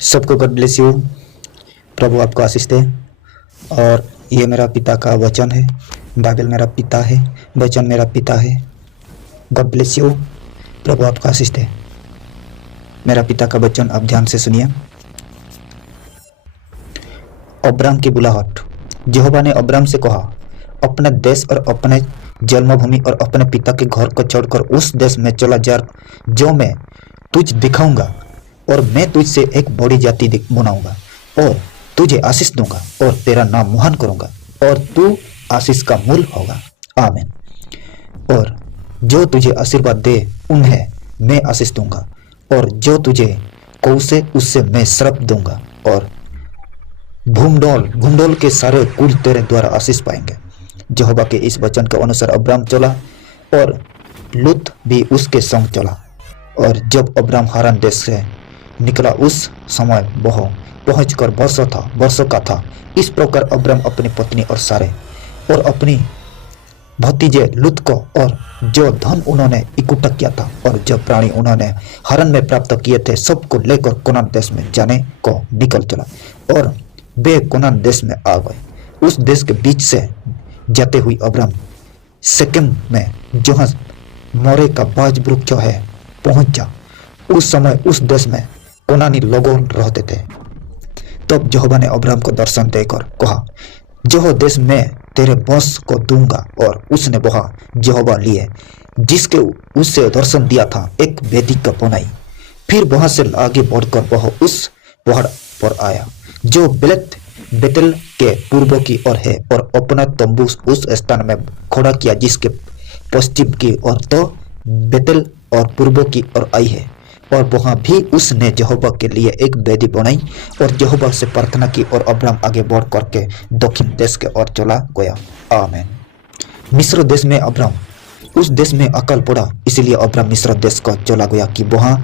सबको God bless you. प्रभु आपको आशीष दे। और ये मेरा पिता का वचन है। बाइबल मेरा पिता है, वचन मेरा पिता है। God bless you. प्रभु आपको आशीष दे। मेरा पिता का वचन आप ध्यान से सुनिए। अब्राम की बुलाहट। यहोवा ने अब्राम से कहा, अपने देश और अपने जन्मभूमि और अपने पिता के घर को छोड़कर उस देश में चला जा जो मैं तुझ दिखाऊंगा, और मैं तुझसे एक बड़ी जाति बनाऊंगा और तुझे आशीष दूंगा और तेरा नाम महान करूंगा और तू आशीष का मूल होगा। आमीन। और जो तुझे आशीर्वाद दे उन्हें मैं आशीष दूंगा, और जो तुझे कोसे उससे मैं श्राप दूंगा, और भूमंडल के सारे कुल तेरे द्वारा आशीष पाएंगे। यहोवा के इस वचन के अनुसार अब्राम चला और लूत भी उसके संग चला। और जब अब्राम हारान देश से निकला उस समय वह पहुंचकर वर्षों का था। इस प्रकार अब्राम अपनी पत्नी और सारे और अपनी भतीजे लूत को और जो धन उन्होंने इकट्ठा किया था और जो प्राणी उन्होंने हारान में प्राप्त किए थे सबको लेकर कनान देश में जाने को निकल चला। और वे कनान देश में आ गए। उस देश के बीच से जाते हुए अब्राम शेकेम में जहाँ मोरे का बाज वृक्ष है पहुंचा। उस समय उस देश में कनानी लोग रहते थे। तब यहोवा ने अब्राम को दर्शन देकर कहा, जो देश मैं तेरे वंश को दूंगा। और उसने वहां यहोवा लिए जिसके उससे दर्शन दिया था एक वेदी का बनाई। फिर वहां से आगे बढ़कर वह उस पहाड़ पर आया जो बेतेल के पूर्व की ओर है, और अपना तंबू उस स्थान में खड़ा किया जिसके पश्चिम की ओर तो बेतेल और पूर्व की ओर आई है। और वहां भी उसने यहोवा के लिए एक वेदी बनाई और यहोवा से प्रार्थना की, और अब्राम आगे बढ़ करके दक्षिण देश के ओर चला गया। आमीन। मिस्र देश में अब्राम उस देश में अकाल पड़ा, इसलिए अब्राम मिस्र देश को चला गया कि वहां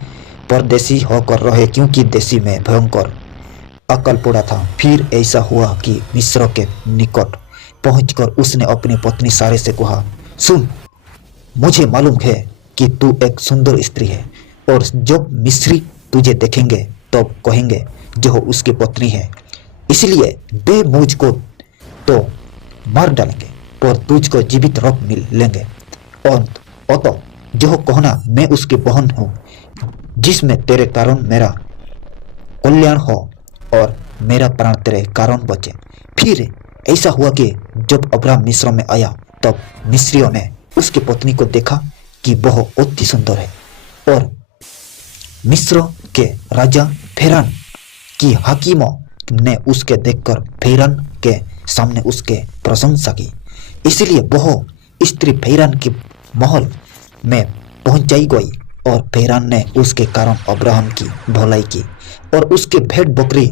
परदेशी होकर रहे, क्योंकि देशी में भयंकर अकाल पड़ा था। फिर ऐसा हुआ कि मिस्र के निकट पहुंचकर उसने अपनी पत्नी सारे से कहा, सुन, मुझे मालूम है कि तू एक सुंदर स्त्री है, और जब मिस्री तुझे देखेंगे तब कहेंगे जो उसकी पत्नी है, इसलिए वे मुझको तो मार डालेंगे पर तुझको जीवित रख मिल लेंगे। और अतः जो कहना, मैं उसकी बहन हूँ, जिसमें तेरे कारण मेरा कल्याण हो और मेरा प्राण तेरे कारण बचे। फिर ऐसा हुआ कि जब अब्राम मिस्र में आया तब मिस्रियों ने उसकी पत्नी को देखा कि वह अति सुंदर है, और मिस्र के राजा फेरान की हाकिमों ने उसके देखकर फेरान के सामने उसके प्रशंसा की। इसलिए वह स्त्री फेरान के महल में पहुंचाई गई, और फेरान ने उसके कारण अब्राहम की भलाई की, और उसके भेड़ बकरी,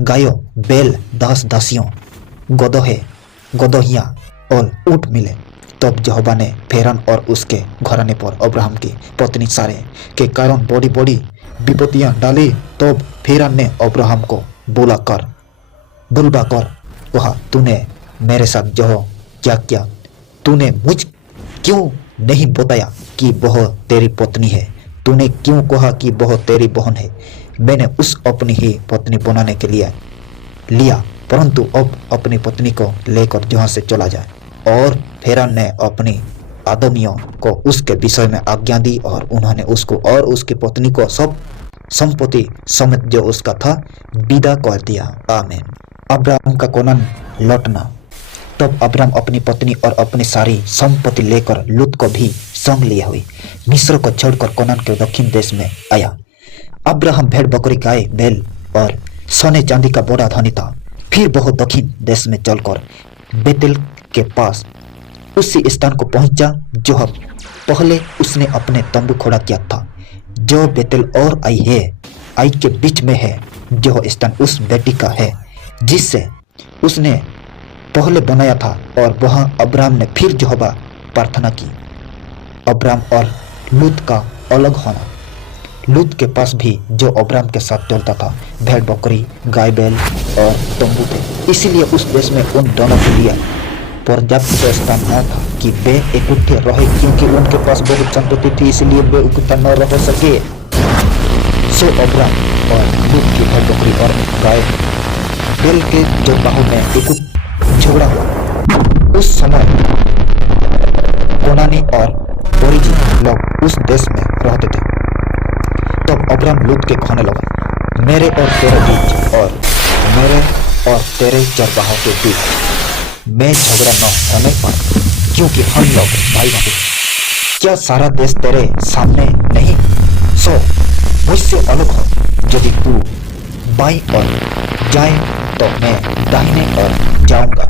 गायों, बैल, दास दासियों, गदहियां और ऊंट मिले। तब यहोवा ने फेरान और उसके घराने पर अब्राहम की पत्नी सारे के कारण बड़ी बड़ी विपत्तियां डाली। तब फेरान ने अब्राहम को बुलवा कर कहा, तूने मेरे साथ जो क्या किया, तूने मुझ क्यों नहीं बताया कि वह तेरी पत्नी है? तूने क्यों कहा कि वह तेरी बहन है? मैंने उस अपनी ही पत्नी बनाने के लिए लिया, परंतु अब अपनी पत्नी को लेकर जहां से चला जाए। और फेरान ने अपनी आदमियों को उसके विषय में आज्ञा दी, और उन्होंने उसको और उसकी पत्नी को सब संपत्ति समेत जो उसका था विदा कर दिया। आमीन। अब्राम का कनान लौटना। तब अब्राम अपनी पत्नी और अपनी सारी संपत्ति लेकर लूत को भी संग लिए हुए मिस्र को छोड़कर कनान के दक्षिण देश में आया। अब्राहम भेड़ बकरी, गाय, बैल और सोने चांदी का बड़ा धनी था। फिर वह दक्षिण देश में चलकर बेतेल के पास उसी स्थान को पहुंचा जो पहले उसने अपने तंबू खड़ा किया था, जो बेतेल और आई के बीच में है, जो स्थान उस बेटी का है जिससे उसने पहले बनाया था। और वहां अब्राम ने फिर यहोवा प्रार्थना की। अब्राम और लूत का अलग होना। लूत के पास भी जो अब्राम के साथ चलता था भेड़ बकरी, गाय बैल और तंबू थे, इसीलिए उस देश में उन दोनों के लिए पर्याप्त स्थान न था कि वे इकट्ठे रहे, क्योंकि उनके पास बहुत संपत्ति थी, इसलिए वे इकट्ठा न रह सके। सो अब्राम और लूत की भेड़ दूसरी ओर गाय बैल के जोबाहू में एक झगड़ा हुआ। उस समय कोनानी और ओरिजिन लोग उस देश में रहते थे। तब अब्राम लूत के कहने लगा, मेरे और तेरे बीच और मेरे और तेरे चरवाहों के बीच में झगड़ा न होने पाए, क्योंकि हम लोग भाई भाई। क्या सारा देश तेरे सामने नहीं? सो मुझसे अलग हो। यदि तू बाईं ओर जाए तो मैं दाहिने ओर जाऊंगा,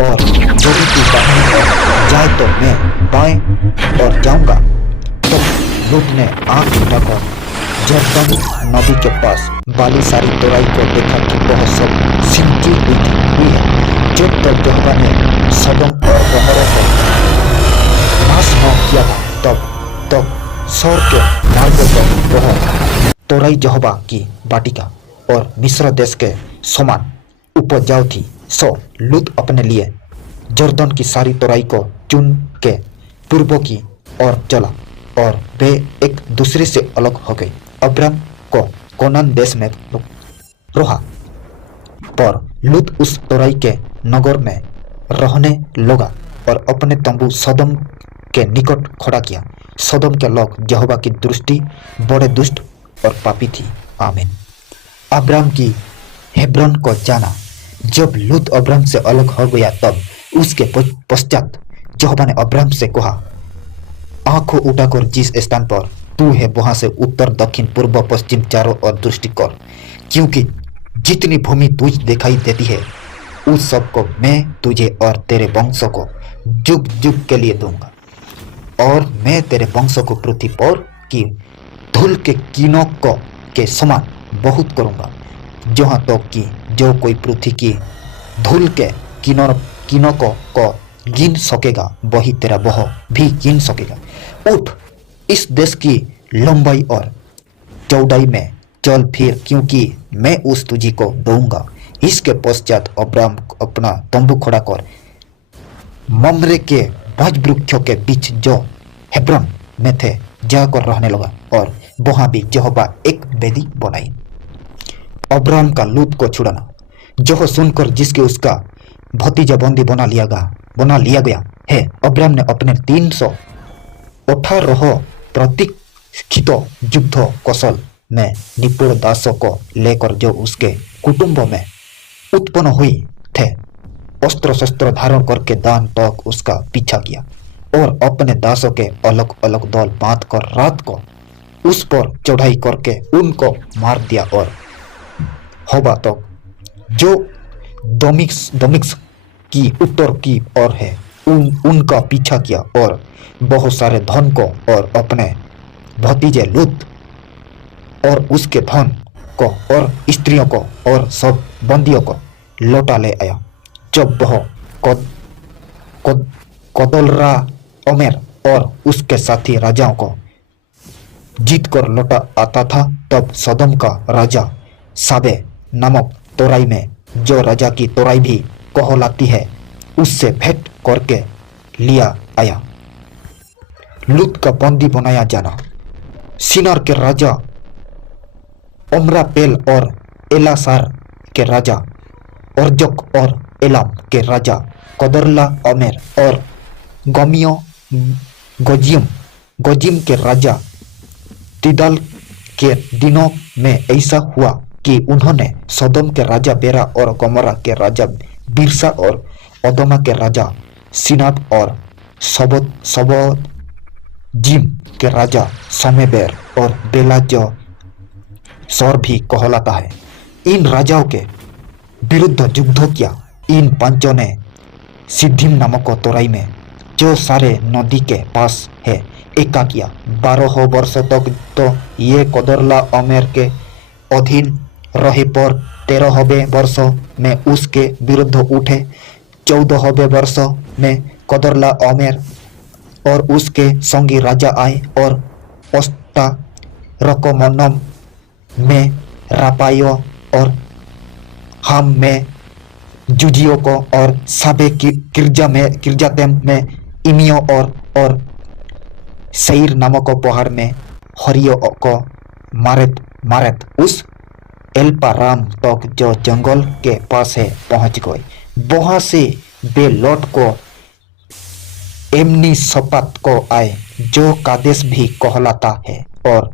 और यदि तू दाहिने ओर जाए तो मैं बाएं ओर जाऊंगा। तब लूत ने आंख उठाकर जर्दन नदी के पास वाली सारी तराई को देखा कि वह सब सिंची हुई है। जब तक यहोवा ने सदोम और गमोरा को नाश न किया था, तब सौर के मार्गों पर वह तोराई यहोवा की वाटिका और मिस्र देश के समान उपजाऊ थी। सो लूत अपने लिए जर्दन की सारी तोराई को चुन के पूर्व की ओर चला, और वे एक दूसरे से अलग हो गए। अब्राम को कोनान देश में रोहा, पर लूत उस तोराई के नगर में रहने लगा और अपने तंबू सदम के निकट खड़ा किया। सदम के लोग यहोवा की दृष्टि बड़े दुष्ट और पापी थी। आमीन। अब्राम की हेब्रोन को जाना। जब लूत अब्राम से अलग हो गया, तब उसके पश्चात यहोवा ने अब्राम से कहा, आंखों उठाकर जिस स्थान पर तू है वहां से उत्तर दक्षिण पूर्व पश्चिम चारों ओर दृष्टि कर, क्योंकि जितनी भूमि तुझ दिखाई देती है उस सब को मैं तुझे और तेरे वंशों को जुग जुग के लिए दूंगा, और मैं तेरे वंशों को पृथ्वी पर की धूल के कीनों को के समान बहुत करूंगा। जहां तो कि जो कोई पृथ्वी की धूल के कीनों को गिन सकेगा, वही तेरा वह भी गिन सकेगा। उठ, इस देश की लंबाई और चौड़ाई में चल फिर, क्योंकि मैं उस तुझी को दूंगा। इसके पश्चात अब्राम अपना तंबू खड़ा कर ममरे के भज वृक्षों के बीच जो हेब्रोन में थे जाकर रहने लगा, और वहां भी यहोवा एक वेदी बनाई। अब्राम का लूत को छुड़ाना। जो सुनकर जिसके उसका भतीजा बंदी बना लिया गया है, अब्राम ने अपने 318 प्रतीक्षित युद्ध कौशल में निपुण दासों को लेकर जो उसके कुटुंब में उत्पन्न हुई थे, अस्त्र शस्त्र धारण करके दान तक उसका पीछा किया, और अपने दासों के अलग अलग दल बांध कर रात को उस पर चढ़ाई करके उनको मार दिया, और होबा तक जो दमिश्क की उत्तर की ओर है उनका पीछा किया, और बहुत सारे धन को और अपने भतीजे लूत और उसके धन को और स्त्रियों को और सब बंदियों को लौटा ले आया। जब वह कदोलरा ओमेर और उसके साथी राजाओं को जीत कर लौटा आता था, तब सदम का राजा साबे नामक तोराई में, जो राजा की तोराई भी कहलाती है, उससे भेंट करके लिया आया। लूत का बंदी बनाया जाना। सिनार के राजा अमरापेल और एलासार के राजा अर्जक और एलाम के राजा कदरला ओमेर और गजिम के राजा तिदाल के दिनों में ऐसा हुआ कि उन्होंने सदोम के राजा बेरा और गमोरा के राजा बिरसा और अदमा के राजा सिनाब और सबोजिम के राजा समेबेर और बेला जो सौर भी कहलाता है, इन राजाओं के विरुद्ध युद्ध किया। इन पांचों ने सिद्धिम नामक तोराई में, जो सारे नदी के पास है, एका किया। 12 वर्ष तक तो ये कदरला ओमेर के अधीन रहे, पर 13वें वर्ष में उसके विरुद्ध उठे। 14वें वर्ष में कदरला ओमेर और उसके संगी राजा आए और ओस्ता रकोमनम में रापायो और हाम में जुजियो को और साबे किर्जातेम में इमियो और सईर नामक पहाड़ में हरियो को मारेत उस एल्पाराम तक जो जंगल के पास है पहुंच गए। वहां से वे लौट को एमनी सपात को आए जो कादेश भी कहलाता है, और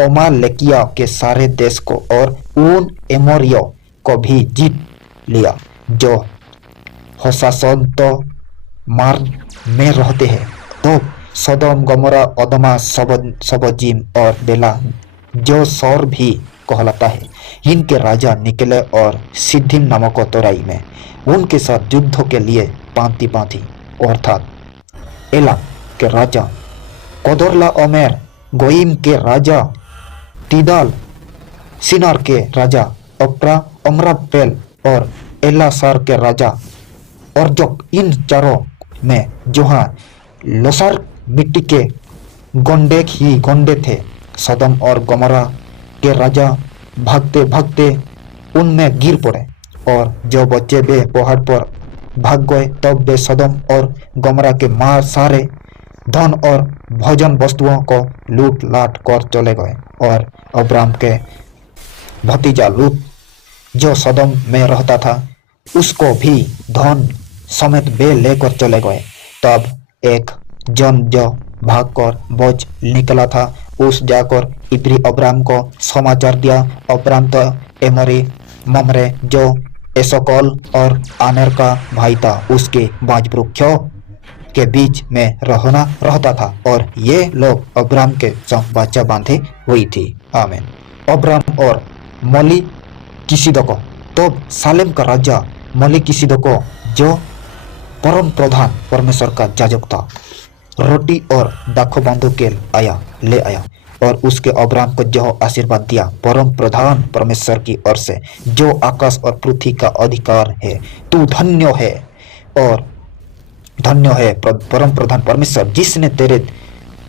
ओमालेकिया के सारे देश को और उन एमोरियों को भी जीत लिया जो होसासन तो मार में रहते हैं। तो सदोम गमोरा अदमा सबजीम और बेला जो सौर भी कहलाता है, इनके राजा निकले और सिद्धिम नामक तोराई में उनके साथ युद्ध के लिए पांति पांति, अर्थात एला के राजा कोदरला ओमेर, गोइम के राजा तीदाल, सिनार के राजा अपरा अमरापेल और एलासार के राजा अर्जक, इन चारों में जहाँ लोसार मिट्टी के गोंडे ही गोंडे थे। सदम और गमोरा के राजा भागते भागते उनमें गिर पड़े, और जो बच्चे वे पहाड़ पर भाग गए। तब वे सदम और गमोरा के मार सारे धन और भोजन वस्तुओं को लूट लाट कर चले गए, और अब्राम के भतीजा लूत जो सदम में रहता था उसको भी धन समेत वे लेकर चले गए। तब एक जन जो भागकर बोझ निकला था उस जाकर इब्री अब्राम को समाचार दिया। अब्राम तो एमोरी ममरे जो एसोकोल और आनेर का भाई था उसके बाज वृक्षों के बीच में रहता था, और ये लोग अब्राम के संग बच्चा बांधे हुई थी। आमीन। अब्राम और मली किसिदको, तो सालेम का राजा मली किसिदको जो परम प्रधान परमेश्वर का याजक था, रोटी और दाखो बांधो के ले आया और उसके अब्राम को जो आशीर्वाद दिया परम प्रधान परमेश्वर की ओर से, जो आकाश और पृथ्वी का अधिकार है। तू धन्य है और धन्य है परम प्रधान परमेश्वर जिसने तेरे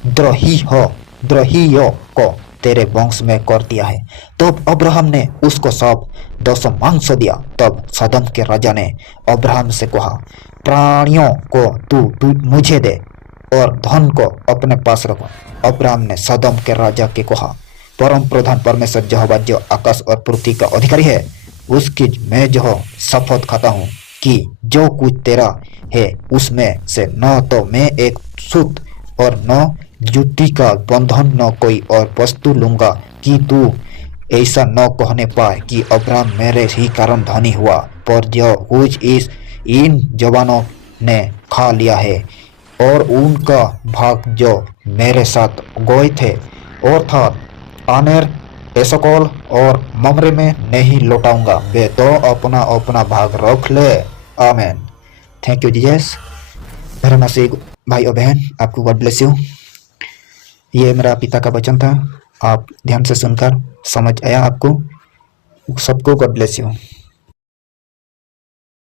द्रोहियों को तेरे वंश में कर दिया है। तब अब्राहम ने उसको सब 200 मांस दिया। तब सदम के राजा ने अब्राहम से कहा, प्राणियों को तू मुझे दे और धन को अपने पास रखो। अब्राहम ने सदम के राजा के कहा, परम प्रधान परमेश्वर यहोवा जो आकाश और पृथ्वी का अधिकारी है, उसकी मैं जो शपथ खाता हूँ कि जो कुछ तेरा है उसमें से न तो मैं एक सूत और न जुती का बंधन न कोई और वस्तु लूंगा, कि तू ऐसा न कहने पाए कि अब्राहम मेरे ही कारण धनी हुआ, पर जो कुछ इन जवानों ने खा लिया है और उनका भाग जो मेरे साथ गए थे अर्थात आनेर, एसकोल और ममरे में नहीं लौटाऊंगा, वे तो अपना अपना भाग रख ले। आमीन। Thank you Jesus. मेरा मसीह भाई और बहन, आपको गॉड ब्लेस यू। ये मेरा पिता का वचन था, आप ध्यान से सुनकर समझ आया आपको। सबको गॉड ब्लेस यू।